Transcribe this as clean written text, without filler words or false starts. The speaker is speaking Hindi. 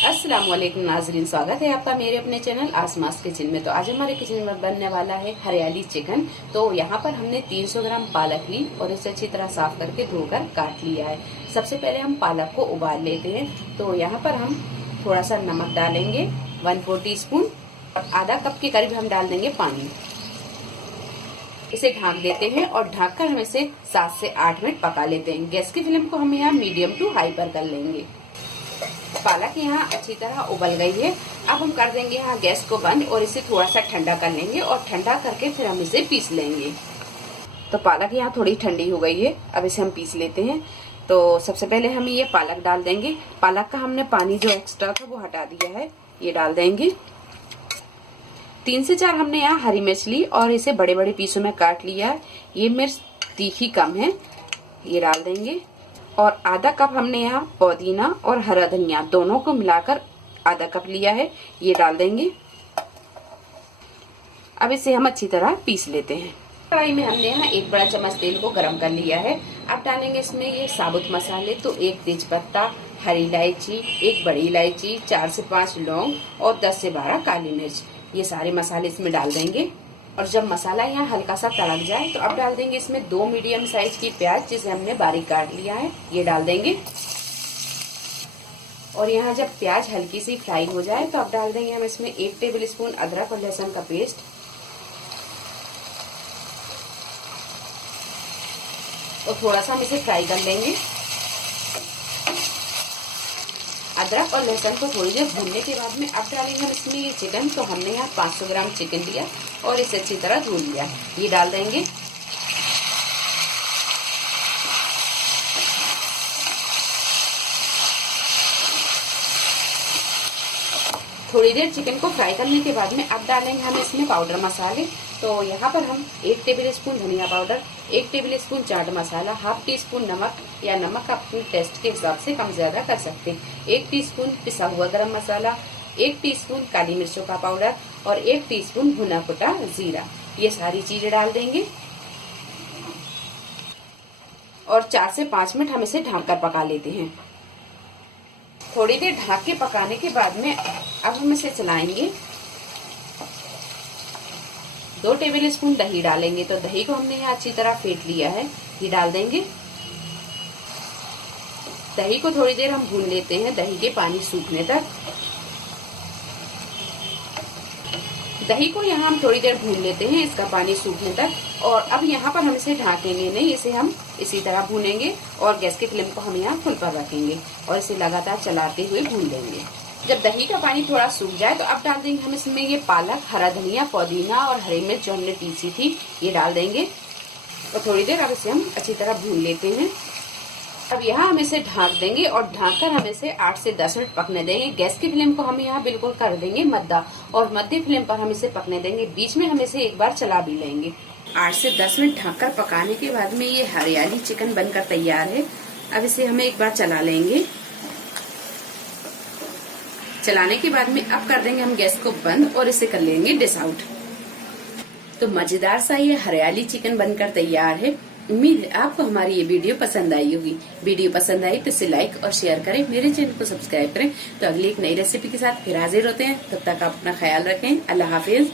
अस्सलाम वालेकुम नाजरीन, स्वागत है आपका मेरे अपने चैनल आसमास किचन में। तो आज हमारे किचन में बनने वाला है हरियाली चिकन। तो यहाँ पर हमने 300 ग्राम पालक ली और इसे अच्छी तरह साफ करके धोकर काट लिया है। सबसे पहले हम पालक को उबाल लेते हैं। तो यहाँ पर हम थोड़ा सा नमक डालेंगे 1/4 टीस्पून और आधा कप के करीब हम डाल देंगे पानी। इसे ढक देते हैं और ढककर हम इसे 7 से 8 मिनट पका लेते हैं। गैस की फ्लेम को हम यहाँ मीडियम टू हाई पर कर लेंगे। पालक यहाँ अच्छी तरह उबल गई है। अब हम कर देंगे यहाँ गैस को बंद और इसे थोड़ा सा ठंडा कर लेंगे और ठंडा करके फिर हम इसे पीस लेंगे। तो पालक यहाँ थोड़ी ठंडी हो गई है, अब इसे हम पीस लेते हैं। तो सबसे पहले हम ये पालक डाल देंगे। पालक का हमने पानी जो एक्स्ट्रा था वो हटा दिया है, ये डाल देंगे। 3 से 4 हमने यहाँ हरी मिर्च ली और इसे बड़े बड़े पीसों में काट लिया है। ये मिर्च तीखी कम है, ये डाल देंगे। और आधा कप हमने यहाँ पुदीना और हरा धनिया दोनों को मिलाकर आधा कप लिया है, ये डाल देंगे। अब इसे हम अच्छी तरह पीस लेते हैं। कढ़ाई में हमने यहाँ 1 बड़ा चम्मच तेल को गरम कर लिया है। अब डालेंगे इसमें ये साबुत मसाले। तो 1 तेज पत्ता, हरी इलायची, 1 बड़ी इलायची, 4 से 5 लौंग और 10 से 12 काली मिर्च, ये सारे मसाले इसमें डाल देंगे। और जब मसाला यहाँ हल्का सा तड़क जाए तो अब डाल देंगे इसमें 2 मीडियम साइज की प्याज जिसे हमने बारीक काट लिया है, ये डाल देंगे। और यहाँ जब प्याज हल्की सी फ्राई हो जाए तो अब डाल देंगे हम इसमें 1 टेबलस्पून अदरक और लहसुन का पेस्ट। और थोड़ा सा हम इसे फ्राई कर लेंगे। अदरक और लहसुन को थोड़ी देर भूनने के बाद में अब डालेंगे हम इसमें ये चिकन। तो हमने यहाँ 500 ग्राम चिकन लिया और इसे अच्छी तरह धुल लिया, ये डाल देंगे। थोड़ी देर चिकन को फ्राई करने के बाद में अब डालेंगे हम इसमें पाउडर मसाले। तो यहाँ पर हम 1 टेबलस्पून धनिया powder, 1 tablespoon chaat masala, ½ teaspoon नमक या नमक अपने टेस्ट के हिसाब से कम ज्यादा कर सकते हैं, 1 टीस्पून पिसा हुआ गरम मसाला, 1 टीस्पून काली मिर्चों का पाउडर और 1 टीस्पून भुना कुटा जीरा, ये सारी चीजें डाल देंगे। और 4 से 5 मिनट हम इसे ढक कर पका लेते हैं। थोड़ी देर ढक के पकाने के बाद में अब हम इसे चलाएंगे। 2 टेबलस्पून दही डालेंगे। तो दही को हमने यहाँ अच्छी तरह फेंट लिया है, ये डाल देंगे। दही को थोड़ी देर हम भून लेते हैं, दही के पानी सूखने तक। दही को यहाँ हम थोड़ी देर भून लेते हैं, इसका पानी सूखने तक। और अब यहाँ पर हम इसे ढकेंगे नहीं, इसे हम इसी तरह भूनेंगे और गैस की फ्लेम को हम यहाँ फुल पर रखेंगे और इसे लगातार चलाते हुए भून लेंगे। जब दही का पानी थोड़ा सूख जाए तो अब डाल देंगे हम इसमें ये पालक, हरा धनिया, पुदीना और हरी मिर्च जो हमने पीसी थी, ये डाल देंगे। और थोड़ी देर अब इसे हम अच्छी तरह भून लेते हैं। अब यहाँ हम इसे ढक देंगे और ढककर हम इसे 8 से 10 मिनट पकने देंगे। गैस की फ्लेम को हम यहाँ बिल्कुल कर देंगे मद्दा और मध्य फ्लेम पर हम इसे पकने देंगे। बीच में हम इसे एक बार चला भी लेंगे। 8 से 10 मिनट ढककर पकाने के बाद में ये हरियाली चिकन बनकर तैयार है। अब इसे हमें एक बार चला लेंगे। चलाने के बाद में अब कर देंगे हम गैस को बंद और इसे कर लेंगे डिश आउट। तो मजेदार सा ये हरियाली चिकन बनकर तैयार है। उम्मीद है आपको हमारी ये वीडियो पसंद आई होगी। वीडियो पसंद आई तो इसे लाइक और शेयर करें, मेरे चैनल को सब्सक्राइब करें। तो अगली एक नई रेसिपी के साथ फिर हाजिर होते हैं। तब तक आप अपना ख्याल रखें। अल्लाह हाफिज।